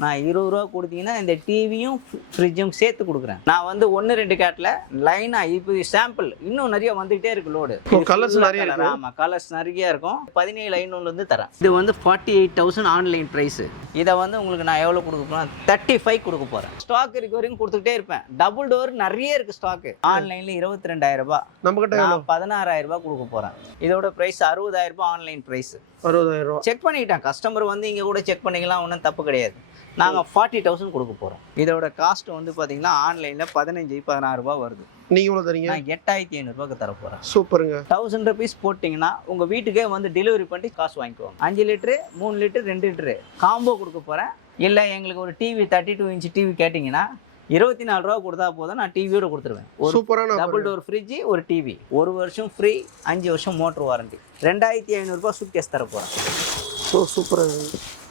நான் 20 ரூபா கொடுத்தீங்கன்னா இந்த டிவியும் ஃப்ரிட்ஜும் சேர்த்து கொடுக்குறேன். நான் வந்து 1-2 கேட்டில் லைனாக இப்போ சாம்பிள் இன்னும் நிறைய வந்துகிட்டே இருக்கு லோடு. கலர்ஸ் நிறைய இருக்கு. ஆமாம், கலர்ஸ் நிறைய இருக்கும். 17,500 தரேன். இது வந்து 48,000 ஆன்லைன் ப்ரைஸு. இதை வந்து உங்களுக்கு நான் எவ்வளோ கொடுக்க போகிறேன்? 35 கொடுக்க போகிறேன். ஸ்டாக் இருக்க வரைக்கும் கொடுத்துக்கிட்டே இருப்பேன். டபுள் டோர் நிறைய இருக்குது ஸ்டாக்கு. ஆன்லைனில் 22,000 ரூபாய், நம்ம கிட்ட 16,000 ரூபாய் கொடுக்க போகிறேன். இதோட ப்ரைஸ் 60,000 ரூபாய் ஆன்லைன் ப்ரைஸ். 60,000 ரூபாய் செக் பண்ணிக்கிட்டேன். கஸ்டமர் வந்து இங்கே கூட செக் பண்ணிக்கலாம், ஒன்றும் தப்பு கிடையாது. நாங்கள் 40,000 கொடுக்க போகிறோம். இதோட காஸ்ட் வந்து பார்த்தீங்கன்னா ஆன்லைனில் 15-16 ரூபாய் வருது. நீங்கள் எவ்வளோ தரீங்க? நான் 8,500 ரூபாய்க்கு தர போகிறேன். சூப்பருங்க. 1000 ருபீஸ் போட்டிங்கன்னா உங்கள் வீட்டுக்கே வந்து டெலிவரி பண்ணி காசு வாங்கிக்குவாங்க. 5 லிட்டரு, 3 லிட்டரு, 2 லிட்டரு காம்போ கொடுக்க போகிறேன். இல்லை எங்களுக்கு ஒரு டிவி 32 இன்ச் டிவி கேட்டிங்கன்னா 24 ரூபா கொடுத்தா போதும், நான் டிவியோட கொடுத்துருவேன். ஒரு சூப்பரான டபுள் டோர் ஃப்ரிட்ஜ், ஒரு டிவி, 1 வருஷம் ஃப்ரீ, 5 வருஷம் மோட்டர் வாரண்டி. 2,500 ரூபாய் சூட் கேஸ் தர போகிறேன். சூப்பராக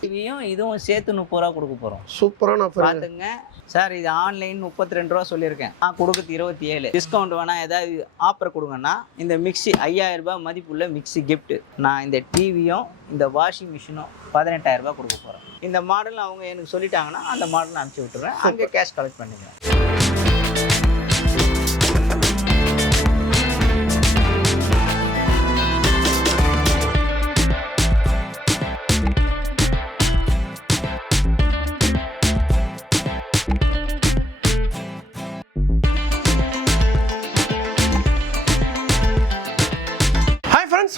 டிவியும் இதுவும் சேர்த்து 30 ரூபா கொடுக்க போகிறோம். சூப்பரான பார்த்துங்க சார். இது ஆன்லைன் 32 ரூபா சொல்லியிருக்கேன். நான் கொடுக்குறது 27. டிஸ்கவுண்ட் வேணா ஏதாவது ஆஃபர் கொடுங்கன்னா இந்த மிக்ஸி 5,000 ரூபாய் மதிப்புள்ள மிக்ஸி கிஃப்ட். நான் இந்த டிவியும் இந்த வாஷிங் மிஷினும் 18,000 ரூபாய் கொடுக்க போகிறேன். இந்த மாடல் அவங்க எனக்கு சொல்லிட்டாங்கன்னா அந்த மாடல் அனுப்பிச்சி விட்டுறேன். அங்கே கேஷ் கலெக்ட் பண்ணிக்கிறேன்.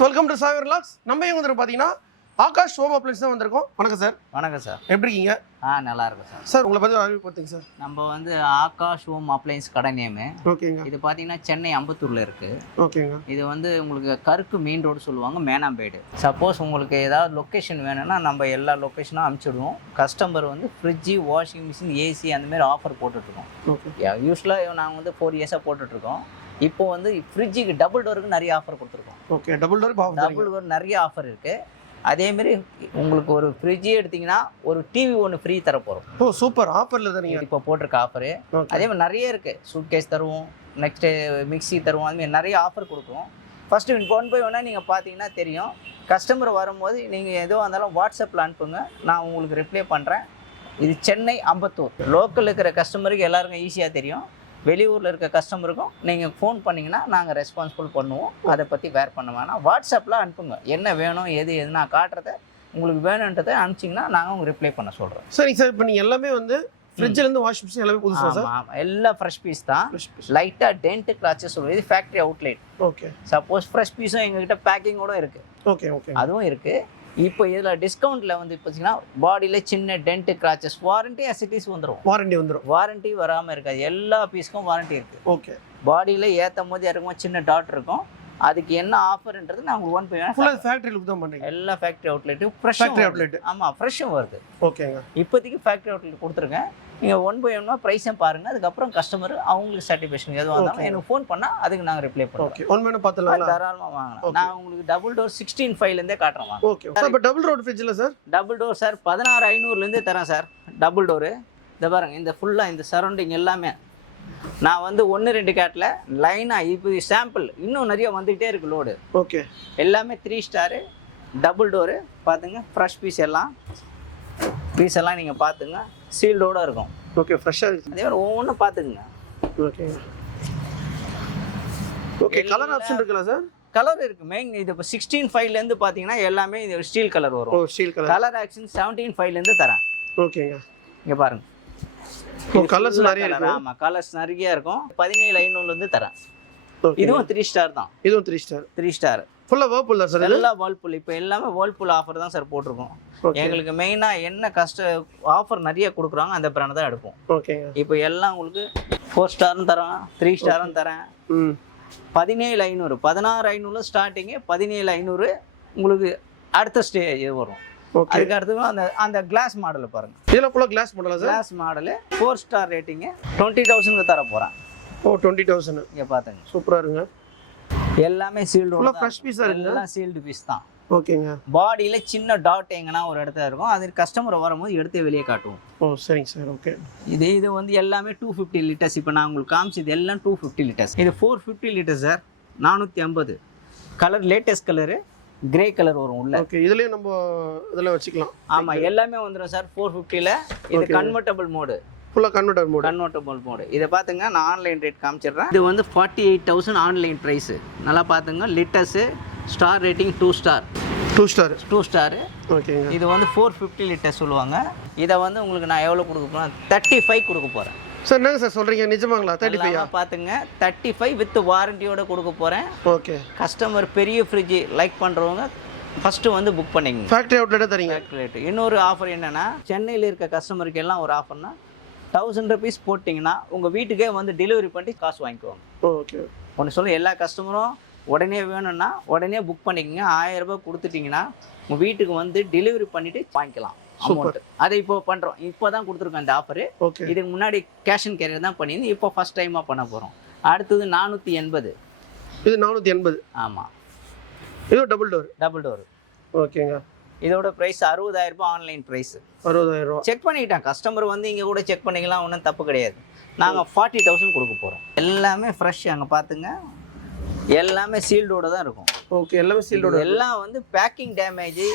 Welcome to Sai vlogs. நம்ம எங்க வந்து பார்த்தீங்கன்னா ஆகாஷ் ஹோம் அப்ளைன்ஸ் தான் வந்திருக்கோம். வணக்கம் சார். வணக்கம் சார். எப்படி இருக்கீங்க? நல்லா இருக்கும் சார். சார் உங்களை பற்றி அறிவு பார்த்தீங்க சார். நம்ம வந்து ஆகாஷ் ஹோம் அப்ளைன்ஸ் கடை நேமு. ஓகேங்க. இது பார்த்தீங்கன்னா சென்னை அம்பத்தூரில் இருக்குது. ஓகேங்க. இது வந்து உங்களுக்கு கருக்கு மெயின் ரோடு சொல்லுவாங்க, மேனாம்பேடு. சப்போஸ் உங்களுக்கு ஏதாவது லொக்கேஷன் வேணும்னா நம்ம எல்லா லொக்கேஷனும் அனுப்பிச்சிடுவோம். கஸ்டமர் வந்து ஃப்ரிட்ஜு, வாஷிங் மிஷின், ஏசி அந்தமாரி ஆஃபர் போட்டுட்ருக்கோம். ஓகே. யூஸ்வலாக நாங்கள் வந்து 4 இயர்ஸாக போட்டுட்ருக்கோம். இப்போ வந்து ஃப்ரிட்ஜுக்கு டபுள் டோருக்கு நிறைய ஆஃபர் கொடுத்துருக்கோம். ஓகே. டபுள் டோர் நிறைய ஆஃபர் இருக்குது. அதேமாரி உங்களுக்கு ஒரு ஃப்ரிட்ஜே எடுத்திங்கன்னா ஒரு டிவி ஒன்று ஃப்ரீ தர போகிறோம். ஓ சூப்பர். ஆஃபரில் தான் நீங்கள் இப்போ போட்டிருக்க ஆஃபரு. அதேமாதிரி நிறைய இருக்குது. சூட் கேஸ் தருவோம், நெக்ஸ்ட்டு மிக்ஸி தருவோம். அதுமாதிரி நிறைய ஆஃபர் கொடுக்குறோம். ஃபஸ்ட்டு 1 by 1 நீங்கள் பார்த்தீங்கன்னா தெரியும். கஸ்டமர் வரும்போது நீங்கள் எதுவாக இருந்தாலும் வாட்ஸ்அப்பில் அனுப்புங்க, நான் உங்களுக்கு ரிப்ளை பண்ணுறேன். இது சென்னை அம்பத்தூர். லோக்கல் இருக்கிற கஸ்டமருக்கு எல்லாருக்கும் ஈஸியாக தெரியும். வெளியூரில் இருக்க கஸ்டமருக்கும் நீங்கள் ஃபோன் பண்ணிங்கன்னா நாங்கள் ரெஸ்பான்சிபிள் பண்ணுவோம். அதை பற்றி வேர் பண்ண வேணாம். வாட்ஸ்அப்பில் அனுப்புங்க, என்ன வேணும் எது நான் காட்டுறதை உங்களுக்கு வேணுன்றதை அனுப்பிச்சிங்கன்னா நாங்கள் உங்களுக்கு ரிப்ளை பண்ண சொல்கிறோம். சரிங்க சார். இப்போ நீங்கள் எல்லாமே வந்து ஃப்ரிட்ஜிலேருந்து வாஷிங் மிஷின் எல்லாமே புதுசாக சார்? ஆமாம், எல்லாம் ஃப்ரெஷ் பீஸ் தான். லைட்டாக டென்ட்டு கிளாச்சஸ் சொல்லுவோம். இது factory outlet. Okay. Suppose fresh பீஸும் எங்ககிட்ட பேக்கிங்கோடு இருக்குது. Okay okay. அதுவும் இருக்குது. இப்போ இதில் டிஸ்கவுண்ட்டில் வந்து பார்த்தீங்கன்னா பாடியில் சின்ன டென்ட்டு கிராச்சஸ் வாரண்ட்டி அசிட்டிஸ் வந்துடும். வாரண்ட்டி வராமல் இருக்காது. எல்லா பீஸுக்கும் வாரண்ட்டி இருக்குது. ஓகே. பாடியில் ஏற்றும் போது இறக்கும்போது சின்ன டாட் இருக்கும். அதுக்கு என்ன ஆஃபர்ன்றது நான் உங்களுக்கு 1 by 1 ஃபேக்ட்ரி லுக் தான் பண்ணுறேன். எல்லா ஃபேக்ட்ரி அவுட்லெட்டும் ஃப்ரெஷ். ஆமாம், ஃப்ரெஷ்ஷும் வருது. ஓகேங்க. இப்போதைக்கு ஃபேக்ட்ரி அவுட்லெட் கொடுத்துருக்கேன். நீங்கள் 1 by 1 ப்ரைஸும் பாருங்கள். அதுக்கப்புறம் கஸ்டமர் அவங்களுக்கு சாட்டிஸ்ஃபேக்ஷன் எதுவாக இருந்தாலும் எனக்கு ஃபோன் பண்ணால் அதுக்கு நாங்கள் ரிப்ளை பண்ணுவோம். ஓகே. 1 by 1 பார்த்துலாம் தாராளமாக வாங்கலாம். நான் உங்களுக்கு டபுள் டோர் 16.5லேருந்தே காட்டுறேன். வாங்க. Okay sir. இப்போ டபுள் டோர் ஃப்ரிட்ஜில் சார்? டபுள் டோர் சார் 16,500லேருந்தே தரேன் சார். டபுள் டோரு இதை பாருங்கள். இந்த ஃபுல்லாக இந்த சரௌண்டிங் எல்லாமே நான் வந்து 1-2 கேட்டில் லைனாக இப்போ சாம்பிள் இன்னும் நிறைய வந்துக்கிட்டே இருக்குது லோடு. ஓகே. எல்லாமே 3 ஸ்டாரு டபுள் டோரு. பார்த்துங்க, ஃப்ரெஷ் பீஸ் எல்லாம் நீங்கள் பார்த்துங்க, சீல்டோடு இருக்கும். ஓகே. ஃப்ரெஷ்ஷாக இருக்குது. அதே மாதிரி ஒவ்வொன்றும் பார்த்துக்குங்க. Okay okay. கலர் ஆப்ஷன் இருக்குல்ல சார்? கலர் இருக்குது. மெயின் இது இப்போ 16.5லேருந்து பார்த்தீங்கன்னா எல்லாமே இது ஸ்டீல் கலர் வரும். ஓ ஸ்டீல் கலர். கலர் ஆக்ஷன் 17.5லேருந்து தரேன். ஓகேங்க. இங்கே பாருங்கள். கலர்ஸ் நிறைய இருக்கு. ஆமாம், கலர்ஸ் நிறைய இருக்கும். 17,500லேருந்து தரேன். இதுவும் 3 ஸ்டார் தான். இதுவும் 3 ஸ்டார். 3 ஸ்டார். ஃபுல்லாக வேர்பூல் தான் சார்? எல்லாம் வேர்பூல். இப்போ எல்லாமே வேர்பூல் ஆஃபர் தான் சார் போட்டிருக்கோம். எங்களுக்கு மெயினாக என்ன ஆஃபர் நிறைய கொடுக்குறாங்க அந்த பிராண்ட் தான் எடுப்போம். ஓகேங்க. இப்போ எல்லாம் உங்களுக்கு 4 ஸ்டாரும் தரேன், 3 ஸ்டாரும் தரேன். 17,500 16,500 ஸ்டார்டிங்கு. 17,500 உங்களுக்கு அடுத்த ஸ்டேஜ் வரும். அதுக்கு அடுத்து அந்த கிளாஸ் மாடல் பாருங்க. இதெல்லாம் ஃபுல்லாக கிளாஸ் மாடலா sir? Glass model 4 star rating 20,000 தர போகிறேன். ஓ 20,000. இங்கே பார்த்துங்க, சூப்பராக இருங்க. எல்லாமே சீல்டு. ஃபுல்லாக ஃப்ரெஷ் பீஸாக இருக்குது. எல்லாம் சீல்டு பீஸ் தான். ஓகேங்க. பாடியில் சின்ன டாட் எங்கன்னா ஒரு இடத்துல இருக்கும். அது கஸ்டமர் வரும்போது எடுத்து வெளியே காட்டுவோம். ஓ சரிங்க சார். ஓகே. இது வந்து எல்லாமே 250 லிட்டர்ஸ். இப்போ நான் உங்களுக்கு காமிச்சது எல்லாம் 250 லிட்டர்ஸ். இது 450 litres sir. 450. Colour latest colour. Grey colour வரும் உள்ள. ஓகே, இதுலயும் நம்ம இதெல்லாம் வச்சுக்கலாம். ஆமா, எல்லாமே வந்துடும் சார் 450ல. இது கன்வெர்ட்டபிள் மோடு, ஃபுல்லா கன்வெர்ட்டபிள் மோடு. இதை பார்த்துங்க, நான் ஆன்லைன் ரேட் காமிச்சிடுறேன். இது வந்து 48,000 ஆன்லைன் ப்ரைஸு. நல்லா பார்த்துங்க, litres, star rating 2 star. 2 star. ஓகேங்க. இது வந்து 450 லிட்டர் சொல்லுவாங்க. இதை வந்து உங்களுக்கு நான் எவ்வளோ கொடுக்க போகிறேன்? 35 கொடுக்க போகிறேன். சார் என்னங்க சார் சொல்கிறீங்க, நிஜமாங்களா? 35 பார்த்துங்க, 35 வித் வாரண்டியோட கொடுக்க போகிறேன். ஓகே. கஸ்டமர் பெரிய ஃப்ரிட்ஜ் லைக் பண்ணுறவங்க ஃபஸ்ட்டு வந்து புக் பண்ணிங்க. ஃபேக்ட்ரி அவுட்லெட்டாக தரீங்க. இன்னொரு ஆஃபர் என்னென்னா, சென்னையில் இருக்க கஸ்டமருக்கு எல்லாம் ஒரு ஆஃபர்னா 1000 rupees போட்டிங்கன்னா உங்கள் வீட்டுக்கே வந்து டெலிவரி பண்ணி காசு வாங்கிக்குவாங்க. ஓகே. ஒன்று சொல்ல, எல்லா கஸ்டமரும் உடனே வேணும்னா உடனே புக் பண்ணிக்கங்க. 1000 ரூபாய் கொடுத்துட்டிங்கன்னா உங்கள் வீட்டுக்கு வந்து டெலிவரி பண்ணிவிட்டு வாங்கிக்கலாம். சூப்பர். அதை இப்போ பண்ணுறோம், இப்போ தான் கொடுத்துருக்கோம் இந்த ஆஃபரு. ஓகே. இதுக்கு முன்னாடி கேஷ் அண்ட் கேரியர் தான் பண்ணியிருந்து, இப்போ ஃபஸ்ட் டைமாக பண்ண போகிறோம். அடுத்தது 480. இது 480. ஆமாம், இது டபுள் டோர். ஓகேங்க. இதோட ப்ரைஸ் 60,000 ரூபாய் ஆன்லைன் ப்ரைஸ். 60,000 ரூபா. செக் பண்ணிக்கிட்டான் கஸ்டமர் வந்து இங்கே கூட செக் பண்ணிக்கலாம், ஒன்றும் தப்பு கிடையாது. நாங்கள் 40,000 கொடுக்க போகிறோம். எல்லாமே ஃப்ரெஷ், அங்கே பார்த்துங்க, எல்லாமே சீல்டோட தான் இருக்கும். ஓகே, எல்லாமே சீல்டோட. எல்லாம் வந்து பேக்கிங் டேமேஜ்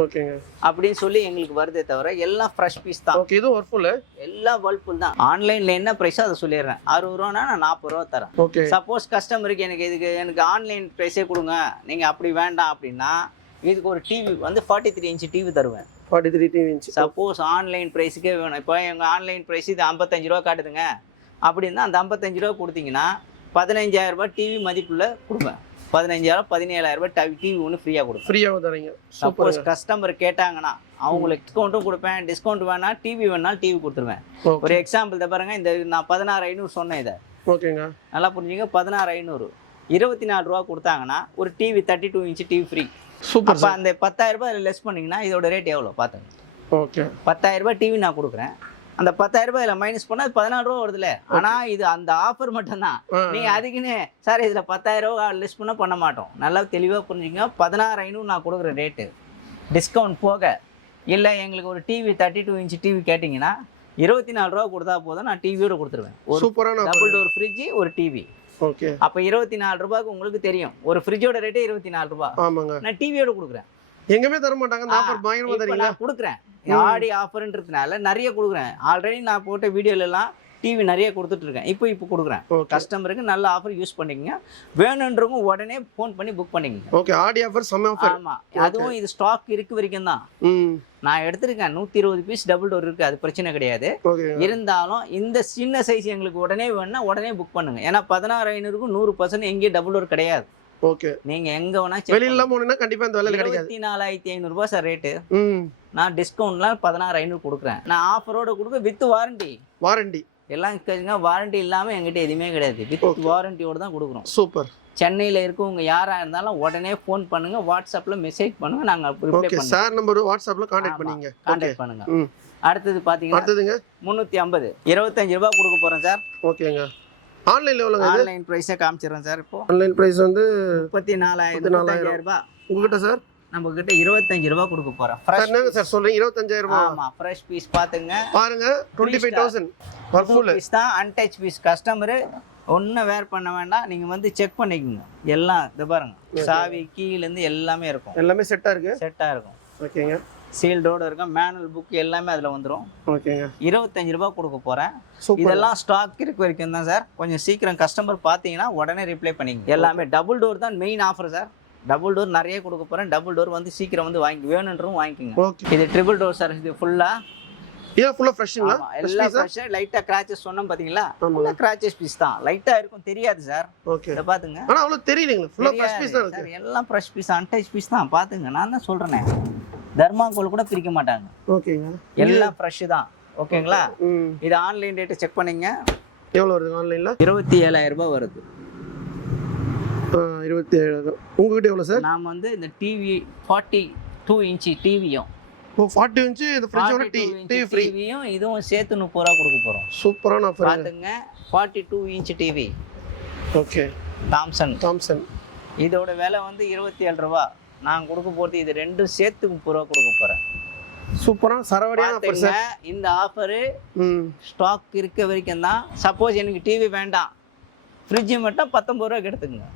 ஓகேங்க அப்படின்னு சொல்லி எங்களுக்கு வருதே தவிர எல்லாம் ஃப்ரெஷ் பீஸ் தான். ஓகே, இது ஒர்க்ஃபுல், எல்லாம் வர்ல்பூல் தான். ஆன்லைனில் என்ன ப்ரைஸோ அதை சொல்லிடுறேன். 60 ரூபானா நான் 40 ரூபா தரேன். ஓகே. சப்போஸ் கஸ்டமருக்கு எனக்கு ஆன்லைன் ப்ரைஸே கொடுங்க, நீங்கள் அப்படி வேண்டாம் அப்படின்னா இதுக்கு ஒரு டிவி வந்து 43 இன்ச் டிவி தருவேன். 43 இன்ச். சப்போஸ் ஆன்லைன் ப்ரைஸுக்கே வேணும், இப்போ எங்கள் ஆன்லைன் ப்ரைஸ் இது 55 ரூபா காட்டுதுங்க அப்படின்னா அந்த 55 ரூபா கொடுத்தீங்கன்னா 15,000 ரூபாய் டிவி மதிப்புள்ள கொடுப்பேன். 15,000 17,000 ரூபாய் டிவி ஒன்று ஃப்ரீயாக கொடுப்பேன். ஃப்ரீயாக தரீங்க. சப்போஸ் கஸ்டமர் கேட்டாங்கன்னா அவங்களுக்கு டிஸ்கவுண்ட்டும் கொடுப்பேன். டிஸ்கவுண்ட் வேணா டிவி வேணாலும் டிவி கொடுத்துருவேன். ஒரு எக்ஸாம்பிள் தான் பாருங்க, இந்த நான் 16,500 சொன்னேன். இதை ஓகேங்க, நல்லா புரிஞ்சுங்க. 16,500 24 ரூபா கொடுத்தாங்கன்னா ஒரு TV 32 inch TV free. Super. அப்போ அந்த 10,000 ரூபாய் லெஸ் பண்ணிங்கன்னா இதோட ரேட் எவ்வளோ பார்த்துங்க. ஓகே, 10,000 ரூபாய் டிவி நான் கொடுக்குறேன், அந்த 10,000 ரூபாய் இதில் மைனஸ் பண்ணால் 14 ரூபா வருதுல்ல. ஆனால் இது அந்த ஆஃபர் மட்டும்தான். நீங்கள் அதுக்குன்னு சார் இதில் 10,000 ரூபா லெஸ் பண்ண மாட்டோம். நல்லா தெளிவாக புரிஞ்சுங்க. 16,500 நான் கொடுக்குற ரேட்டு டிஸ்கவுண்ட் போக. இல்லை எங்களுக்கு ஒரு டிவி 32 இன்ச் டிவி கேட்டிங்கன்னா 24 ரூபா கொடுத்தா போதும், நான் டிவியோட கொடுத்துருவேன். சூப்பரான டபுள் டோர் ஃப்ரிட்ஜ், ஒரு டிவி. ஓகே. அப்போ 24 ரூபாய்க்கு உங்களுக்கு தெரியும், ஒரு ஃப்ரிட்ஜோட ரேட்டே 24 ரூபா. ஆமாங்க. நான் டிவியோட கொடுக்குறேன். எங்கேயுமே தர மாட்டாங்க. இந்த ஆஃபர் பயங்கரமா தரீங்க. நான் கொடுக்குறேன், ஆடி ஆஃபர்ன்றதுனால நிறைய கொடுக்குறேன். ஆல்ரெடி நான் போட்ட வீடியோலலாம் டிவி நிறைய கொடுத்துட்டு இருக்கேன். இப்போ கொடுக்குறேன். கஸ்டமருக்கு நல்ல ஆஃபர் யூஸ் பண்ணிக்கங்க. வேணுன்றவங்க உடனே ஃபோன் பண்ணி புக் பண்ணிக்கங்க. ஓகே, ஆடி ஆஃபர், செம்ம ஆஃபர். ஆமாம், அதுவும் இது ஸ்டாக் இருக்கு வரைக்கும் தான். நான் எடுத்திருக்கேன் 120 பீஸ் டபுள் டோர் இருக்குது, அது பிரச்சனை கிடையாது. இருந்தாலும் இந்த சின்ன சைஸ் எங்களுக்கு உடனே வேணும்னா உடனே புக் பண்ணுங்க. ஏன்னா 16,500க்கு 100% எங்கேயும் டபுள் டோர் கிடையாது. ஓகே, நீங்க எங்க வேணா வெளியில போனா கண்டிப்பா இந்த விலையில கிடைக்காது. 24,500 ரூபாய் சார் ரேட்டு. நான் டிஸ்கவுண்ட்லாம் 16,500 கொடுக்குறேன். நான் ஆஃபரோட கொடுக்க வித் வாரண்டி எல்லாம் கேளுங்க. வாரண்டி இல்லாம எங்கிட்ட எதுவுமே கிடையாது, வித் வாரண்டியோட தான் கொடுக்குறோம். சூப்பர். சென்னையில் இருக்கவங்க யாராக இருந்தாலும் உடனே ஃபோன் பண்ணுங்க, வாட்ஸ்அப்பில் மெசேஜ் பண்ணுங்க, நாங்கள் ரிப்ளை பண்ணுவோம். சார் நம்பர் வாட்ஸ்அப்பில் கான்டாக்ட் பண்ணுங்க. அடுத்தது பார்த்தீங்கன்னா 350 25 ரூபாய் கொடுக்க போகிறேன் சார். ஓகேங்க. ஆன்லைன்ல எவ்வளவு? ஆன்லைன் பிரைஸே காமிச்சிடுறேன் சார். இப்போ ஆன்லைன் பிரைஸ் வந்து 34,000 ரூபாய். உங்ககிட்ட சார் நம்ம கிட்ட 25 ரூபாய் கொடுக்க போறேன். என்னங்க சார் சொல்றீங்க? 25,000 ரூபாய்? ஆமா, ஃப்ரெஷ் பீஸ் பாத்துங்க. பாருங்க, 25,000 வர்ஃபுல் பீஸ் தான், அன்டச் பீஸ். கஸ்டமர் ஒன்றும் வேர் பண்ண வேண்டாம், நீங்க வந்து செக் பண்ணிக்கோங்க. எல்லாம் இத பாருங்க, சாவி கீழ இருந்து எல்லாமே இருக்கும். எல்லாமே செட்டா இருக்கும். ஓகேங்க. சீல்டோட இருக்கும். மேனுவல் புக் எல்லாமே அதுல வந்துரும். ஓகேங்க. 25 ரூபாய் கொடுக்க போறேன். இதெல்லாம் ஸ்டாக் இருக்கு வரைக்கும் தான் சார். கொஞ்சம் சீக்கிரம் கஸ்டமர் பாத்தீங்கன்னா உடனே ரிப்ளை பண்ணிக்கங்க. எல்லாமே டபுள் டோர் தான் main offer sir. Double door நிறைய கொடுக்க போறேன். டபுள் டோர் வந்து சீக்கிரம் வந்து வேணுன்றவும் வாங்கிக்கோங்க. இது ட்ரிபிள் டோர் சார். இது ஃபுல்லா ஃப்ரெஷ்ங்களா? எல்லாம் ஃப்ரெஷ். லைட்டா கிராச்சஸ் சொன்னோம் பாத்தீங்களா? ஃபுல்லா கிராச்சஸ் பீஸ் தான். லைட்டா இருக்கும், தெரியாது சார். ஓகே, இத பாத்துங்க. ஆனா அவ்வளவு தெரியலங்க. ஃபுல்லா ஃப்ரெஷ் பீஸ் தான் இருக்கு. எல்லாம் ஃப்ரெஷ் பீஸ், அன்டச் பீஸ் தான். பாத்துங்க, நான் தான் சொல்றேனே, தர்மாகோல் கூட பிரிக்க மாட்டாங்க. ஓகேங்க. எல்லாம் ஃப்ரெஷ் தான். ஓகேங்களா? இது ஆன்லைன் ரேட் செக் பண்ணீங்க. எவ்வளவு வருது ஆன்லைன்ல? 27,000 ரூபாய் வருது. 27,000. உங்ககிட்ட எவ்வளவு சார்? நாம வந்து இந்த டிவி 42 இன்ச் டிவியும் 40 இன்ச் இந்த ஃப்ரிட்ஜோட டிவி ஃப்ரீ. டிவியும் இதுவும் சேர்த்து 30 ரூபாய் கொடுக்க போறோம். சூப்பரான ஆஃபர். பாத்துங்க, 42 இன்ச் டிவி. ஓகே. தாம்சன். இதோட விலை வந்து 27 ரூபாய். நான் கொடுக்க போறது இது ரெண்டும் சேர்த்து 30 ரூபாய் கொடுக்க போறேன். சூப்பரான சரவடியான ஆஃபர் சார். இந்த ஆஃபர் ஸ்டாக் இருக்க வரைக்கும் தான். சப்போஸ் எனக்கு டிவி வேண்டாம், ஃப்ரிட்ஜ் மட்டும் 19 ரூபாய்க்கு எடுத்துக்கங்க.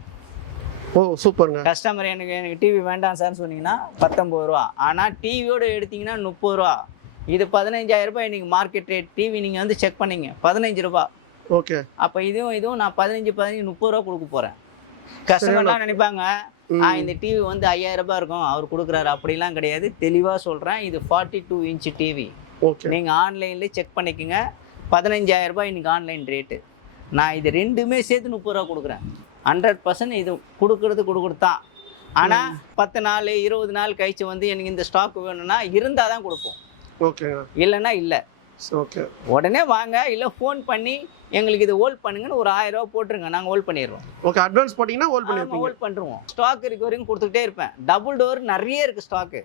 ஓ சூப்பருங்க. கஸ்டமர் எனக்கு டிவி வேண்டாம் சார் சொன்னீங்கன்னா 19 ரூபா. ஆனால் டிவியோட எடுத்தீங்கன்னா 30 ரூபா. இது 15,000 ரூபாய் இன்னைக்கு மார்க்கெட் ரேட். டிவி நீங்கள் வந்து செக் பண்ணீங்க 15 ரூபா. ஓகே. அப்போ இதுவும் நான் 15 30 ரூபா கொடுக்க போகிறேன். கஸ்டமர்லாம் நினைப்பாங்க இந்த டிவி வந்து 5,000 ரூபாய் இருக்கும் அவர் கொடுக்குறாரு, அப்படிலாம் கிடையாது. தெளிவாக சொல்கிறேன், இது 42 இன்ச் டிவி. ஓகே. நீங்கள் ஆன்லைன்லேயே செக் பண்ணிக்கோங்க. 15,000 ரூபாய் இன்னைக்கு ஆன்லைன் ரேட்டு. நான் இது ரெண்டுமே சேர்த்து 30 ரூபா கொடுக்குறேன். 100% இது கொடுக்குறது தான். ஆனால் 10 நாள் 20 நாள் கழிச்சு வந்து எனக்கு இந்த ஸ்டாக் வேணும்னா இருந்தால் தான் கொடுப்போம். ஓகேங்க. இல்லைன்னா இல்லை. ஓகே. உடனே வாங்க, இல்லை ஃபோன் பண்ணி எங்களுக்கு இது ஹோல்ட் பண்ணுங்கன்னு ஒரு 1000 ரூபா போட்டுருங்க, நாங்கள் ஹோல்ட் பண்ணிடுவோம். ஓகே. அட்வான்ஸ் போட்டிங்கன்னா ஹோல்ட் பண்ணுவோம். ஸ்டாக் இருக்க வரைக்கும் கொடுத்துக்கிட்டே இருப்பேன். டபுள் டோர் நிறைய இருக்குது ஸ்டாக்கு.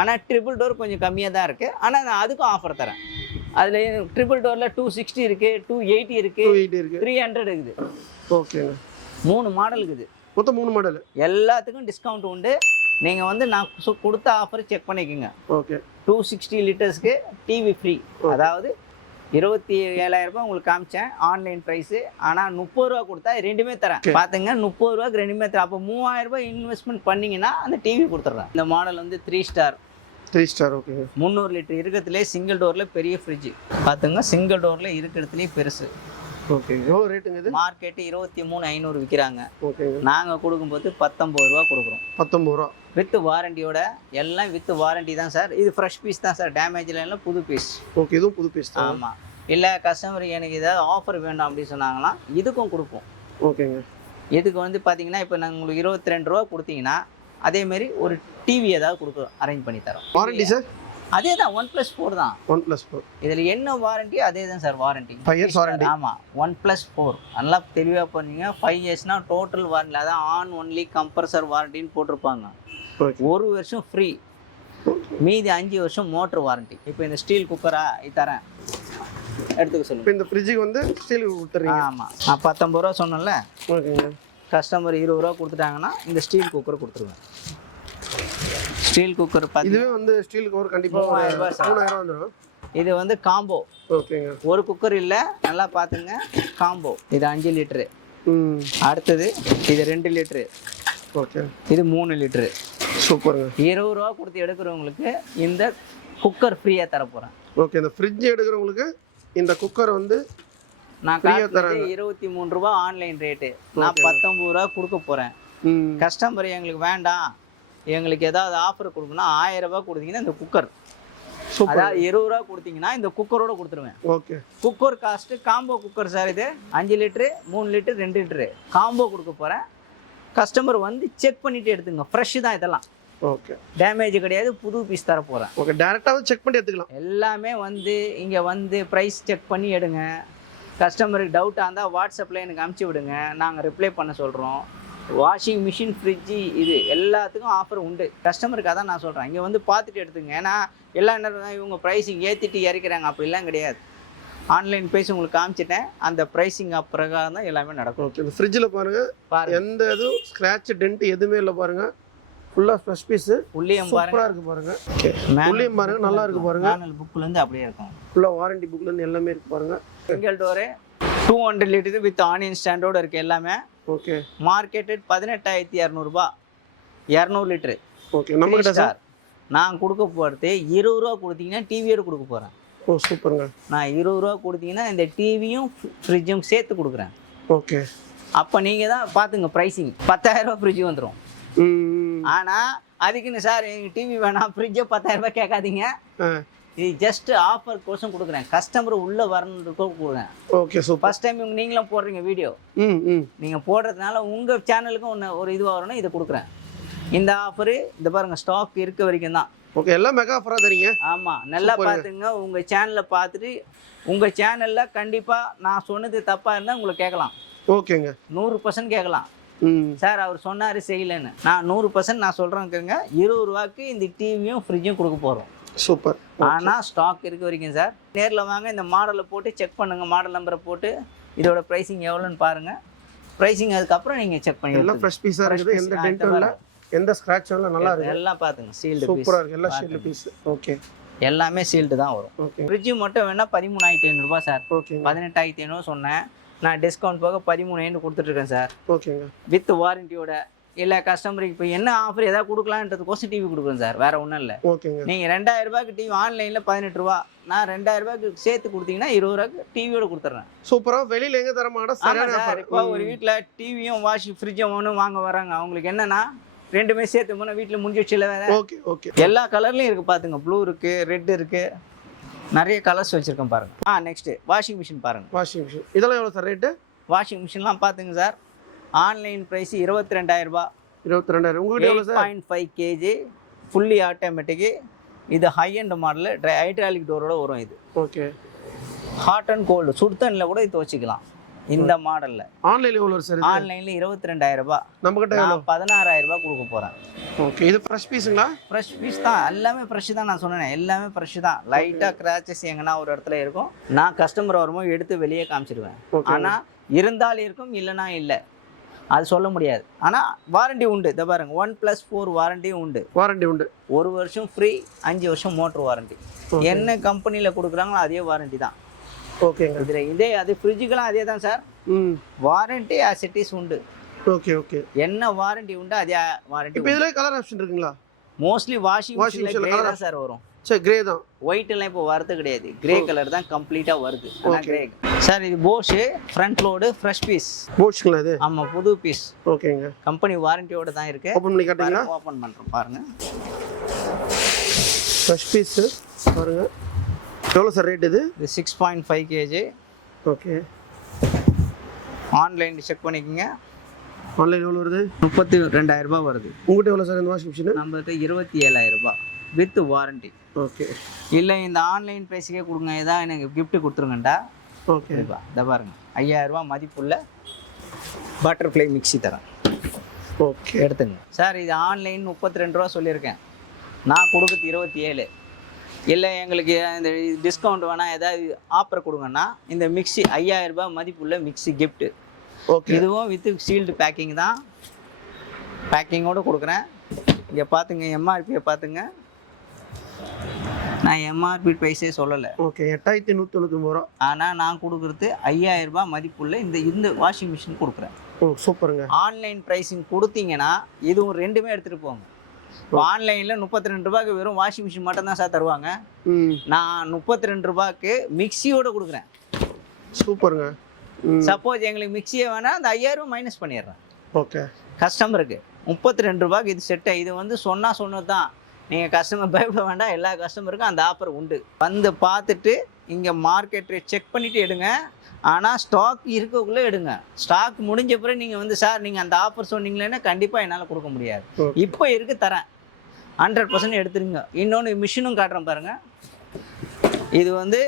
ஆனால் ட்ரிபிள் டோர் கொஞ்சம் கம்மியாக தான் இருக்குது. ஆனால் நான் அதுக்கும் ஆஃபர் தரேன். அதில் ட்ரிபிள் டோரில் 260 இருக்குது, 280 இருக்குது, 300 இருக்குது. ஓகேங்க. 3 மாடல் இருக்குது. மொத்தம் 3 மாடல். எல்லாத்துக்கும் டிஸ்கவுண்ட் உண்டு. நீங்கள் வந்து நான் கொடுத்த ஆஃபர் செக் பண்ணிக்கோங்க. ஓகே. 260 லிட்டர்ஸ்க்கு டிவி ஃப்ரீ. அதாவது 27,000 ரூபாய் உங்களுக்கு காமிச்சேன் ஆன்லைன் ப்ரைஸு. ஆனால் 30 ரூபா கொடுத்தா ரெண்டுமே தரேன். பார்த்துங்க, 30 ரூபாய்க்கு ரெண்டுமே தரேன். அப்போ 3,000 ரூபாய் இன்வெஸ்ட்மெண்ட் பண்ணிங்கன்னா அந்த டிவி கொடுத்துட்றேன். இந்த மாடல் வந்து 3 ஸ்டார். ஓகே. 300 லிட்டர் இருக்கிறதுலே சிங்கிள் டோரில் பெரிய ஃப்ரிட்ஜு. பார்த்துங்க, சிங்கிள் டோரில் இருக்கிறதுலே பெருசு. ஓகே. எவ்வளோ ரேட்டுங்க இது? மார்க்கெட்டு 23,500 விற்கிறாங்க. ஓகே. நாங்கள் கொடுக்கும்போது 19 ரூபா கொடுக்குறோம். 19 ரூபா வித் வாரண்டியோட. எல்லாம் வித் வாரண்டி தான் சார். இது ஃப்ரெஷ் பீஸ் தான் சார், டேமேஜ்லாம் இல்லை, புது பீஸ். ஓகே. இதுவும் புது பீஸ் தான். ஆமாம். இல்லை கஸ்டமர் எனக்கு ஏதாவது ஆஃபர் வேணும் அப்படின்னு சொன்னாங்கன்னா இதுக்கும் கொடுப்போம். ஓகேங்க. இதுக்கு வந்து பார்த்தீங்கன்னா இப்போ நாங்கள் உங்களுக்கு 22 ரூபா கொடுத்தீங்கன்னா அதேமாரி ஒரு டிவி ஏதாவது அரேஞ்ச் பண்ணி தரோம். Warranty sir? அதே தான், 1+4 தான். 1+4. இதில் என்ன வாரண்டி அதே தான் சார். Warranty 5 years warranty. ஆமாம், 1+4. நல்லா தெளிவாக பண்ணீங்க. 5 இயர்ஸ்னா டோட்டல் வாரண்டி. அதான் ஆன் ஒன்லி கம்ப்ரஸர் வாரண்டின்னு போட்டிருப்பாங்க. 1 வருஷம் ஃப்ரீ, மீதி 5 வருஷம் மோட்டர் வாரண்டி. இப்போ இந்த ஸ்டீல் குக்கரா இது தரேன், எடுத்துக்க சொல்லுங்கள். இப்போ இந்த ஃப்ரிட்ஜுக்கு வந்து ஸ்டீல் கொடுத்துறீங்க? ஆமாம். நான் 19 ரூபா சொன்னேன்ல. ஓகேங்க. கஸ்டமர் 20 ரூபா கொடுத்துட்டாங்கன்னா இந்த ஸ்டீல் குக்கர் கொடுத்துருவேன். ஸ்டீல் குக்கர் இதுவே வந்து ஸ்டீல் குக்கர் கண்டிப்பாக 3,000 வந்துடும். இது வந்து காம்போ. ஓகேங்க. ஒரு குக்கர் இல்லை, நல்லா பார்த்துங்க, காம்போ. இது 5 லிட்டரு. அடுத்தது இது 2 லிட்டரு. ஓகே. இது 3 லிட்டரு. சூப்பருங்க. 20 ரூபா கொடுத்து எடுக்கிறவங்களுக்கு இந்த குக்கர் ஃப்ரீயாக தர போகிறேன். ஓகே. இந்த ஃப்ரிட்ஜ் எடுக்கிறவங்களுக்கு இந்த குக்கர் வந்து நான் 23 ரூபா ஆன்லைன் ரேட்டு. நான் 19 ரூபா கொடுக்க போகிறேன். கஸ்டமர் எங்களுக்கு வேண்டாம், எங்களுக்கு ஏதாவது ஆஃபர் கொடுக்கணும்னா 1000 ரூபாய் கொடுத்தீங்கன்னா இந்த குக்கர், அதாவது 20 ரூபா கொடுத்தீங்கன்னா இந்த குக்கரோட கொடுத்துருவேன். Okay. Cooker cost combo cooker sir. இது 5 லிட்டரு, 3 லிட்டரு, 2 லிட்டரு காம்போ கொடுக்க போகிறேன். கஸ்டமர் வந்து செக் பண்ணிட்டு எடுத்துங்க. ஃப்ரெஷ்ஷு தான் இதெல்லாம். ஓகே. டேமேஜ் கிடையாது, புது பீஸ் தர போகிறேன். ஓகே. டேரெக்டாக செக் பண்ணி எடுத்துக்கலாம். எல்லாமே வந்து இங்கே வந்து ப்ரைஸ் செக் பண்ணி எடுங்க. கஸ்டமருக்கு டவுட்டாக இருந்தால் வாட்ஸ்அப்பில் எனக்கு அனுப்பிச்சி விடுங்க, நாங்கள் ரிப்ளை பண்ண சொல்கிறோம். வாஷிங் மிஷின், ஃப்ரிட்ஜு, இது எல்லாத்துக்கும் ஆஃபர் உண்டு. கஸ்டமருக்கு அதான் நான் சொல்கிறேன், இங்கே வந்து பார்த்துட்டு எடுத்துங்க. ஏன்னா எல்லா நேரம் இவங்க ப்ரைஸிங் ஏற்றிட்டு இறக்கிறாங்க, அப்படிலாம் கிடையாது. ஆன்லைன் ப்ரைஸ் உங்களுக்கு காமிச்சிட்டேன், அந்த ப்ரைஸிங் பிரகாரம் தான் எல்லாமே நடக்கும். ஓகே. இந்த ஃப்ரிட்ஜில் பாருங்கள், எந்த இதுவும் ஸ்க்ராட்ச் டென்ட் எதுவுமே இல்லை பாருங்கள். ஃபுல்லாக ஃப்ரெஷ் பீஸு. உள்ளேயும் பாருங்கள், இருக்குது பாருங்கள். ஓகே. உள்ளேயும் பாருங்கள், நல்லா இருக்குது பாருங்கள். மேனுவல் புக்லேருந்து அப்படியே இருக்கும். ஃபுல்லாக வாரண்டி புக்லேருந்து எல்லாமே இருக்குது பாருங்கள். Single door 200 litre with onion ஸ்டாண்டோடு இருக்குது எல்லாமே. ஓகே. மார்க்கெட்டட் 18,200 ரூபா, 200 லிட்டரு. ஓகே. நம்ம சார் நான் கொடுக்க போகிறது 20 ரூபா கொடுத்தீங்கன்னா டிவியோடு கொடுக்க போகிறேன். ஓ சூப்பருங்க. நான் 20 ரூபா கொடுத்தீங்கன்னா இந்த டிவியும் ஃப்ரிட்ஜும் சேர்த்து கொடுக்குறேன். ஓகே. அப்போ நீங்கள் தான் பார்த்துங்க ப்ரைஸிங். 10,000 ரூபா ஃப்ரிட்ஜு வந்துடும். ஆனால் அதுக்குன்னு சார் எங்கள் டிவி வேணாம் ஃப்ரிட்ஜை 10,000 ரூபாய் கேட்காதீங்க. இது ஜஸ்ட் ஆஃபர் கோசம் கொடுக்குறேன், கஸ்டமர் உள்ளே வரணுன்றதுக்கு கொடுக்குறேன். ஓகே. சூப்பர். ஃபர்ஸ்ட் டைம் நீங்களும் போடுறீங்க வீடியோ, நீங்கள் போடுறதுனால உங்கள் சேனலுக்கும் ஒரு இதுவாக வரணும், இதை கொடுக்குறேன். இந்த ஆஃபரு இந்த பாருங்கள், ஸ்டாக் இருக்க வரைக்கும் தான். ஓகே. எல்லாம் மெகா ஆஃபராக தரீங்க. ஆமாம், நல்லா பார்த்துங்க. உங்கள் சேனலில் பார்த்துட்டு உங்கள் சேனலில் கண்டிப்பாக நான் சொன்னது தப்பாக இருந்தால் உங்களை கேட்கலாம். ஓகேங்க. 100% கேட்கலாம். சார் அவர் சொன்னார் செய்யலைன்னு. நான் 100% நான் சொல்கிறேங்க. 20 ரூபாய்க்கு இந்த டிவியும் ஃப்ரிட்ஜும் கொடுக்க போகிறோம். சூப்பர். ஆனால் ஸ்டாக் இருக்க வரைக்கும் சார். நேரில் வாங்க, இந்த மாடலை போட்டு செக் பண்ணுங்கள், மாடல் நம்பரை போட்டு இதோட ப்ரைஸிங் எவ்வளோன்னு பாருங்கள். ப்ரைஸிங் அதுக்கப்புறம் நீங்கள் செக் பண்ணி. எல்லாம் ஃப்ரெஷ் பீஸாக இருக்குது, எந்த டென்ட்டும் இல்லை, எந்த ஸ்க்ராட்சும் இல்லை, நல்லா இருக்குது. எல்லாம் பார்த்துங்க, சீல்டு பீஸ். சூப்பராக இருக்குது, எல்லாம் சீல்டு பீஸ். ஓகே. எல்லாமே சீல்டு தான் வரும். ஓகே. ஃப்ரிட்ஜு மட்டும் வேணால் 13,500 ரூபா சார். ஓகே. 18,500 சொன்னேன், நான் டிஸ்கவுண்ட் போக 13,500 கொடுத்துட்ருக்கேன் சார். ஓகேங்க. வித் வாரண்டியோட. இல்லை கஸ்டமருக்கு இப்போ என்ன ஆஃபர் ஏதாவது கொடுக்கலான்றதுக்கோசம் டிவி கொடுக்குறேன் சார், வேறு ஒன்றும் இல்லை. ஓகேங்க. நீங்கள் 2000 ரூபாய்க்கு டிவி ஆன்லைனில் 18 ரூபா, நான் 2000 ரூபாய்க்கு சேர்த்து கொடுத்தீங்கன்னா 20 ரூபாய்க்கு டிவியோட கொடுத்துட்றேன். சூப்பராக வெளியில் எங்கே தர மாட்டோம் சார். இப்போ ஒரு வீட்டில் டிவியும் வாஷிங் ஃப்ரிட்ஜும் ஒன்றும் வாங்க வராங்க, அவங்களுக்கு என்னன்னா ரெண்டுமே சேர்த்து போனால் வீட்டில் முடிஞ்சிடுச்சுல வேறு. Okay okay. எல்லா கலர்லையும் இருக்குது பார்த்துங்க, ப்ளூ இருக்குது, ரெட் இருக்குது, நிறைய கலர்ஸ் வச்சுருக்கேன் பாருங்கள். நெக்ஸ்ட்டு வாஷிங் மிஷின் பாருங்கள். வாஷிங் மிஷின் இதெல்லாம் எவ்வளோ சார் ரேட்டு? வாஷிங் மிஷின்லாம் பார்த்துங்க சார், ஆன்லைன் ப்ரைஸ் 22,000 ரூபா. 22,000. உங்கள்கிட்ட எவ்வளோ சார்? 8.5 kg fully automatic. இது ஹை அண்ட் மாடலு, ஹைட்ராலிக் டோரோட வரும் இது. ஓகே. ஹாட் அண்ட் கோல்டு சுடுதண்ணில் கூட இது துவச்சிக்கலாம் இந்த மாடலில். ஆன்லைனில் எவ்வளோ சார்? ஆன்லைனில் 22,000 ரூபா. நம்மகிட்ட நான் 16,000 ரூபா கொடுக்க போகிறேன். ஓகே. இது ஃப்ரெஷ் பீஸுங்களா? ஃப்ரெஷ் பீஸ் தான், எல்லாமே ஃப்ரெஷ் தான். நான் சொன்னேன் எல்லாமே ஃப்ரெஷ் தான். லைட்டாக கிராச்சஸ் எங்கன்னா ஒரு இடத்துல இருக்கும், நான் கஸ்டமர் வரும்போது எடுத்து வெளியே காமிச்சிடுவேன். ஆனால் இருந்தாலும் இருக்கும், இல்லைனா இல்லை, அது சொல்ல முடியாது. ஆனால் வாரண்டி உண்டு. இதை பாருங்க, 1+4 வாரண்டியும் உண்டு. வாரண்டி உண்டு. 1 வருஷம் ஃப்ரீ, 5 வருஷம் மோட்ரு வாரண்டி. என்ன கம்பெனியில் கொடுக்குறாங்களோ அதே வாரண்டி தான். ஓகேங்க. இதில் அது ஃப்ரிட்ஜுக்கெல்லாம் அதே தான் sir. Warranty as it is உண்டு. Okay okay. என்ன வாரண்டி உண்டு அதே வாரண்டி. இப்போ இதில் கலர் ஆப்ஷன் இருக்குங்களா? மோஸ்ட்லி வாஷிங் மிஷினில் கிரே தான் சார் வரும். சரி, கிரே தான். ஒயிட்லாம் இப்போ வரது கிடையாது, கிரே கலர் தான் கம்ப்ளீட்டாக வருது. Grey sir. இது போஷு ஃப்ரண்ட் லோடு ஃப்ரெஷ் பீஸ். போஷுங்களா இது? ஆமாம், புது பீஸ். ஓகேங்க. கம்பெனி வாரண்டியோட தான் இருக்குது. ஓப்பன் பண்ணி காட்டுங்களா? ஓப்பன் பண்ணுறோம் பாருங்கள். ஃப்ரெஷ் பீஸு பாருங்கள். எவ்வளோ சார் ரேட் இது? இது 6.5 kg. ஓகே. ஆன்லைனில் செக் பண்ணிக்கோங்க. ஆன்லைன் எவ்வளோ வருது? 32,000 ரூபாய் வருது. உங்கள்கிட்ட எவ்வளோ சார் இந்த வாஷிங் மிஷின்? நம்மகிட்ட 27,000 ரூபாய் வித் வாரண்டி. ஓகே. இல்லை இந்த ஆன்லைன் ப்ரைஸுக்கே கொடுங்க, ஏதாவது எனக்கு கிஃப்ட்டு கொடுத்துருங்கண்டா. ஓகே. இதை பாருங்க, 5,000 ரூபாய் மதிப்புள்ள பட்டர்ஃப்ளை மிக்ஸி தரேன். ஓகே, எடுத்துங்க சார். இது ஆன்லைன் 32 ரூபா சொல்லியிருக்கேன், நான் கொடுக்குறது 27. இல்லை எங்களுக்கு இந்த டிஸ்கவுண்ட் வேணால் ஏதாவது ஆஃபர் கொடுங்கன்னா இந்த மிக்ஸி 5,000 ரூபாய் மதிப்புள்ள மிக்ஸி கிஃப்ட்டு. ஓகே. இதுவும் வித் சீல்டு பேக்கிங் தான், பேக்கிங்கோடு கொடுக்குறேன். இங்கே பார்த்துங்க, எம்ஆர்பியை பார்த்துங்க, நான் எம்ஆர்பி ப்ரைஸே சொல்லலை. ஓகே. 8,199 ரூபா. ஆனால் நான் கொடுக்குறது 5,000 ரூபாய் மதிப்புள்ள இந்த வாஷிங் மிஷின் கொடுக்குறேன். ஓ சூப்பருங்க. ஆன்லைன் ப்ரைஸிங் கொடுத்தீங்கன்னா இதுவும் ரெண்டுமே எடுத்துகிட்டு போங்க. ஆன்லைனில் 32 ரூபாய்க்கு வெறும் வாஷிங் மிஷின் மட்டும் தான் சார் தருவாங்க. நான் 32 ரூபாய்க்கு மிக்சியோட கொடுக்குறேன். சூப்பருங்க. சப்போஸ் எங்களுக்கு மிக்சியே வேணால் அந்த 5,000 ரூபாய் மைனஸ் பண்ணிடுறேன். ஓகே. கஸ்டமருக்கு 32 ரூபாய்க்கு இது செட்டு. இது வந்து சொன்னது தான், நீங்கள் கஸ்டமர் பயப்பட வேண்டாம், எல்லா கஸ்டமருக்கும் அந்த ஆஃபர் உண்டு. வந்து பார்த்துட்டு இங்கே மார்க்கெட் ரேட் செக் பண்ணிவிட்டு எடுங்க. ஆனால் ஸ்டாக் இருக்கக்குள்ளே எடுங்க. ஸ்டாக் முடிஞ்ச பிறகு நீங்கள் வந்து சார் நீங்கள் அந்த ஆஃபர் சொன்னீங்களேன்னா கண்டிப்பாக என்னால் கொடுக்க முடியாது, இப்போ இருக்கு தரேன், 100% எடுத்துருங்க. இன்னொன்று மிஷினும் காட்டுறேன் பாருங்கள். இது வந்து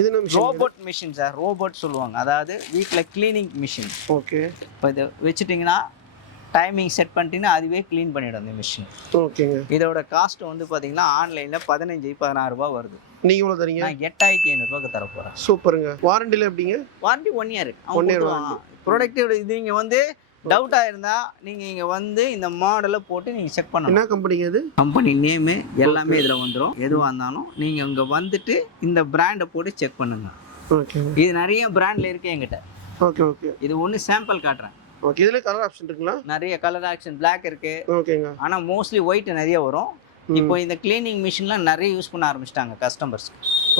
இது ரோபோட் மிஷின் சார், ரோபோட் சொல்லுவாங்க, அதாவது வீட்டில் கிளீனிங் மிஷின். ஓகே. இப்போ இதை வச்சுட்டிங்கன்னா டைமிங் செட் பண்ணிட்டீங்கன்னா அதுவே க்ளீன் பண்ணிவிடும் இந்த மிஷின். ஓகேங்க. இதோட காஸ்ட் வந்து பார்த்தீங்கன்னா ஆன்லைனில் 15-16 ரூபா வருது. நீங்கள் எவ்வளோ தரீங்க? நான் 8,500 ரூபாய்க்கு தர போகிறேன். சூப்பருங்க. வாரண்டியில் எப்படிங்க? Warranty 1 year. ப்ராடக்ட் இது நீங்கள் வந்து டவுட்டாக இருந்தால் நீங்கள் இங்கே வந்து இந்த மாடலை போட்டு நீங்கள் செக் பண்ணணும். என்ன கம்பெனிங்க இது? கம்பெனி நேமு எல்லாமே இதில் வந்துடும். எதுவாக இருந்தாலும் நீங்கள் இங்கே வந்துட்டு இந்த பிராண்டை போட்டு செக் பண்ணுங்க. ஓகே. இது நிறைய பிராண்டில் இருக்குது என்கிட்ட. Okay okay. இது ஒன்று சாம்பிள் காட்டுறேன். ஓகே. இதில் கலர் ஆப்ஷன் இருக்குங்களா? நிறைய கலர் ஆப்ஷன், பிளாக் இருக்குது. ஓகேங்க. ஆனால் மோஸ்ட்லி ஒயிட் நிறைய வரும். இப்போ இந்த கிளீனிங் மிஷின்லாம் நிறைய யூஸ் பண்ண ஆரம்பிச்சிட்டாங்க கஸ்டமர்ஸ்.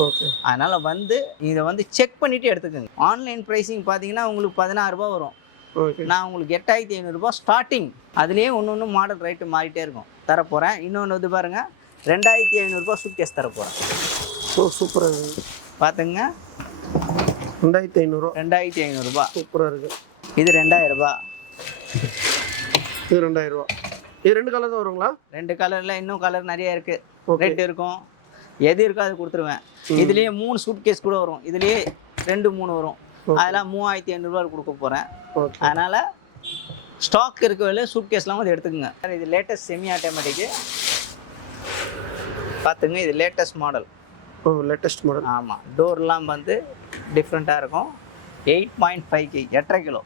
ஓகே. அதனால் வந்து இதை வந்து செக் பண்ணிவிட்டு எடுத்துக்கோங்க. ஆன்லைன் ப்ரைஸிங் பார்த்தீங்கன்னா உங்களுக்கு 16 ரூபா வரும். ஓகே. நான் உங்களுக்கு 8,500 ரூபா ஸ்டார்டிங். அதுலேயே ஒன்று மாடல் ரேட்டு மாறிட்டே இருக்கும். தரப்போகிறேன். இன்னொன்று இது பாருங்கள், 2,500 ரூபா சூட் கேஸ் தரப்போகிறேன். ஓ சூப்பராக பார்த்துங்க, 2,500 ரூபா. 2,500 ரூபா. சூப்பராக இருக்குது. இது 2,000 ரூபா. இது 2,000 ரூபா. இது 2 கலர் தான் வருங்களா? 2 கலரில் இன்னும் கலர் நிறைய இருக்குது. ரெட் இருக்கும், எது இருக்கோ அது கொடுத்துருவேன். இதுலேயே 3 சூட் கேஸ் கூட வரும். இதுலேயே 2-3 வரும். அதெல்லாம் 3,500 ரூபா கொடுக்க போகிறேன். அதனால் ஸ்டாக் இருக்கவில்லை, சூட் கேஸ்லாம் வந்து எடுத்துக்கோங்க. இது லேட்டஸ்ட் செமி ஆட்டோமேட்டிக்கு பார்த்துங்க. இது லேட்டஸ்ட் மாடல். ஓ லேட்டஸ்ட் மாடல். ஆமாம். டோர்லாம் வந்து டிஃப்ரெண்ட்டாக இருக்கும். 8.5 kg, 8.5 கிலோ.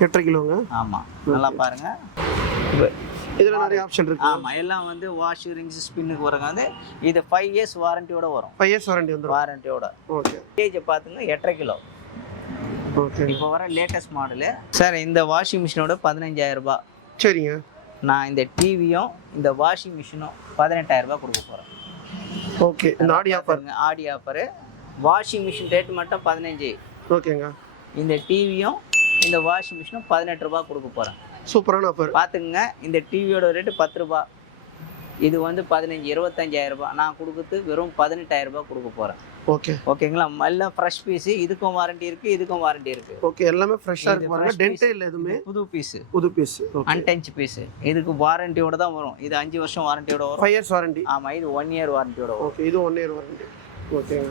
8.5 கிலோங்க. ஆமாம், நல்லா பாருங்கள். இதில் நிறைய ஆப்ஷன் இருக்குது. ஆமாம், எல்லாம் வந்து வாஷ் ரிங்ஸ் ஸ்பின்னுக்கு வரங்க. வந்து இது 5 இயர்ஸ் வாரண்டியோட வரும். 5 இயர்ஸ் வாரண்டி வந்துடும். வாரண்டியோட. ஓகே. கேஜை பார்த்துங்க, 8.5 கிலோ. ஓகே இப்போ வர லேட்டஸ்ட் மாடலு சார். இந்த வாஷிங் மிஷினோட 15,000 ரூபாய். சரிங்க. நான் இந்த டிவியும் இந்த வாஷிங் மிஷினும் 18,000 ரூபாய் கொடுக்க போகிறேன். ஓகே. இந்த ஆடி ஆஃபர். ஆடி ஆஃபரு. வாஷிங் மிஷின் ரேட் மட்டும் 15. ஓகேங்க. இந்த டிவியும் இந்த வாஷிங் மிஷினும் 18 ரூபாய் கொடுக்க போகிறேன். சூப்பரான ஆஃபர். பார்த்துக்குங்க. இந்த டிவியோட ரேட்டு 10 ரூபாய். இது வந்து 15, 25,000 ரூபாய். நான் கொடுக்குறது வெறும் 18,000 ரூபாய் கொடுக்க போகிறேன். ஓகே. ஓகேங்களா? எல்லாம் ஃப்ரெஷ் பீஸு. இதுக்கும் வாரண்டி இருக்குது, இதுக்கும் வாரண்டி இருக்குது. ஓகே. எல்லாமே ஃப்ரெஷ்ஷாக இருக்கு பாருங்க. டென்ட்டே இல்லை எதுவுமே. புது பீஸு. புது பீஸ். Untouch piece. இதுக்கு வாரண்டியோட தான் வரும். இது 5 வருஷம் வாரண்டியோட வரும். 5 இயர்ஸ் வாரண்டி. ஆமாம், இது 1 இயர் வாரண்டியோட வரும். ஓகே. இது 1 இயர் வாரண்டி. ஓகேங்க.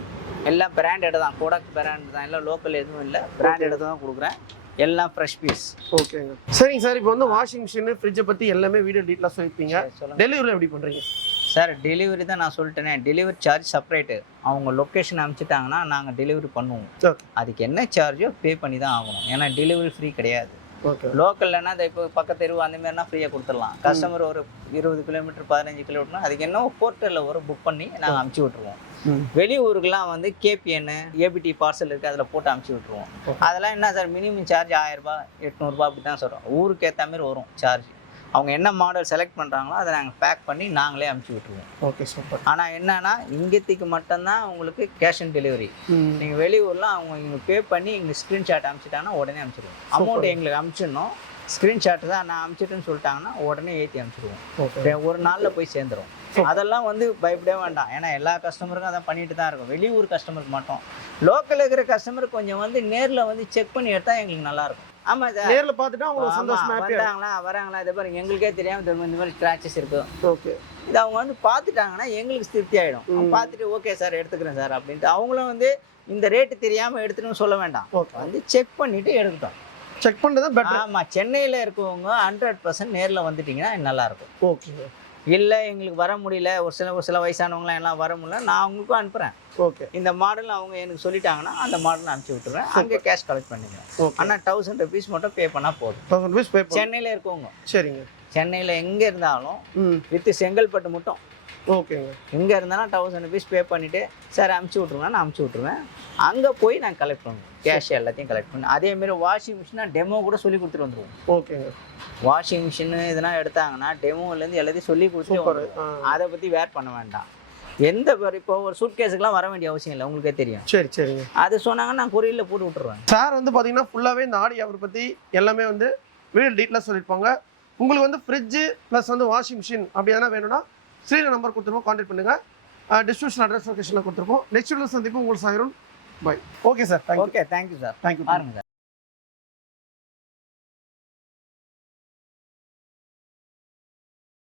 எல்லாம் பிராண்டட் தான். கோடாக் பிராண்ட் தான். எல்லாம் லோக்கல் எதுவும் இல்லை, பிராண்டட் தான் கொடுக்குறேன். எல்லாம் ஃப்ரெஷ் பீஸ். ஓகேங்க. சரிங்க சார். இப்போ வந்து வாஷிங் மிஷின், ஃப்ரிட்ஜை பற்றி எல்லாமே வீடியோ டீட்டெயிலாக சொல்லியிருப்பீங்க. டெலிவரி எப்படி பண்ணுறீங்க சார்? டெலிவரி தான் நான் சொல்லிட்டேனே. Delivery charge separate. அவங்க லொக்கேஷன் அனுப்பிச்சிட்டாங்கன்னா நாங்கள் டெலிவரி பண்ணுவோம். அதுக்கு என்ன சார்ஜோ பே பண்ணி தான் ஆகணும். ஏன்னா டெலிவரி ஃப்ரீ கிடையாது. ஓகே. லோக்கல்லனா அதை இப்போ பக்கத்து தெருவு அந்த மாதிரினா ஃப்ரீயாக கொடுத்துடலாம். கஸ்டமர் ஒரு 20 கிலோமீட்டர் 15 கிலோமீட்டர்னா அதுக்கு என்ன போர்ட்டலில் ஒரு புக் பண்ணி நாங்கள் அனுப்பிச்சி விட்ருவோம். வெளியூருக்குலாம் வந்து கேபிஎன், ஏபிடி பார்சல் இருக்குது, அதில் போட்டு அனுப்பிச்சி விட்ருவோம். அதெல்லாம் என்ன சார், மினிமம் சார்ஜ் 1000 ரூபாய் 800 ரூபாய் அப்படி தான் சொல்கிறோம். ஊருக்கு ஏற்ற மாதிரி வரும் சார்ஜ். அவங்க என்ன மாடல் செலக்ட் பண்ணுறாங்களோ அதை நாங்கள் பேக் பண்ணி நாங்களே அனுப்பிச்சி விட்ருவோம். Okay, super. ஆனால் என்னன்னா இங்கேத்திக்கு மட்டும்தான் உங்களுக்கு கேஷ் ஆன் டெலிவரி. நீங்கள் வெளியூரில் அவங்க இங்கே பே பண்ணி எங்களுக்கு ஸ்க்ரீன்ஷாட் அனுப்பிச்சிட்டாங்கன்னா உடனே அனுப்பிச்சிடுவோம். அமௌண்ட் எங்களுக்கு அனுப்பிச்சிடணும். ஸ்க்ரீன்ஷாட் தான் நான் அனுப்பிச்சிட்டுன்னு சொல்லிட்டாங்கன்னா உடனே ஏற்றி அனுப்பிச்சிடுவோம். ஒரு நாளில் போய் சேர்ந்துடும். அதெல்லாம் வந்து பயப்படவே வேண்டாம். ஏன்னா எல்லா கஸ்டமருக்கும் அதான் பண்ணிட்டு தான் இருக்கும். வெளியூர் கஸ்டமருக்கு மட்டும். லோக்கல் இருக்கிற கஸ்டமருக்கு கொஞ்சம் வந்து நேரில் வந்து செக் பண்ணி எடுத்தால் எங்களுக்கு நல்லாயிருக்கும். ஆமாம் சார். நேரில் பார்த்துட்டு அவங்க சந்தோஷமா வராங்களா இதை பாருங்க, எங்களுக்கே தெரியாமல் இந்த மாதிரி ஸ்க்ராச்சஸ் இருக்கும். ஓகே. இது அவங்க வந்து பார்த்துட்டாங்கன்னா எங்களுக்கு திருப்தி ஆகிடும். பார்த்துட்டு ஓகே சார் எடுத்துக்கிறேன் சார் அப்படின்ட்டு அவங்களும் வந்து இந்த ரேட்டு தெரியாமல் எடுத்துன்னு சொல்ல வேண்டாம். வந்து செக் பண்ணிவிட்டு எடுத்துட்டோம். செக் பண்ணுறது பெட்டர். ஆமாம், சென்னையில் இருக்கவங்க 100% நேரில் வந்துட்டிங்கன்னா நல்லாயிருக்கும். ஓகே. இல்லை எங்களுக்கு வர முடியல, ஒரு சில வயசானவங்களாம் எல்லாம் வர முடியல, நான் அவங்களுக்கும் அனுப்புகிறேன். ஓகே. இந்த மாடல் அவங்க எனக்கு சொல்லிட்டாங்கன்னா அந்த மாடல் அனுப்பிச்சி விட்டுருவேன். அங்கே கேஷ் கலெக்ட் பண்ணிக்கிறேன். ஆனால் 1000 rupees மட்டும் பே பண்ணால் போதும். 1000 rupees பே பண்ண. சென்னையில் இருக்கவங்க. சரிங்க. சென்னையில் எங்கே இருந்தாலும் வித் செங்கல்பட்டு மட்டும். ஓகேங்க. எங்கே இருந்தாலும் 1000 rupees பே பண்ணிவிட்டு சார் அனுப்பிச்சி விட்ருவேன், நான் அனுப்பிச்சி விட்ருவேன். அங்கே போய் நாங்கள் கலெக்ட் பண்ணுவோம். கேஷ் எல்லாத்தையும் கலெக்ட் பண்ணி அதேமாரி வாஷிங் மிஷினாக டெமோ கூட சொல்லி கொடுத்துட்டு வந்துடுவோம். ஓகேங்க. வாஷிங் மிஷினு இதெல்லாம் எடுத்தாங்கன்னா டெமோலேருந்து எல்லாத்தையும் சொல்லி கொடுத்துட்டு அதை பற்றி வேர் பண்ண வேண்டாம். எந்த இப்போ ஒரு சூட் கேஸுக்கெலாம் வர வேண்டிய அவசியம் இல்லை, உங்களுக்கே தெரியும். சரி, சரிங்க. அது சொன்னாங்கன்னா நான் கொரியரில் போட்டு விட்டுருவேன். சார் வந்து பார்த்தீங்கன்னா ஃபுல்லாகவே இந்த ஆடி ஆஃபர் பற்றி எல்லாமே வந்து வீடியோ டீட்டெயிலாக சொல்லியிருப்பாங்க. உங்களுக்கு வந்து ஃப்ரிட்ஜு ப்ளஸ் வந்து வாஷிங் மிஷின் அப்படி எதனா வேணும்னா ஸ்க்ரீனில் நம்பர் கொடுத்துருப்போம், கான்டாக்ட் பண்ணுங்கள். டிஸ்ட்ரிபியூஷன் அட்ரஸ் லொகேஷனில் கொடுத்துருப்போம். நெக்ஸ்ட் வீடியோ சந்திப்போம். உங்களுக்கு சாயிரும். Bye. Okay sir. Okay, thank you sir. Thank you. பாருங்கள் சார்.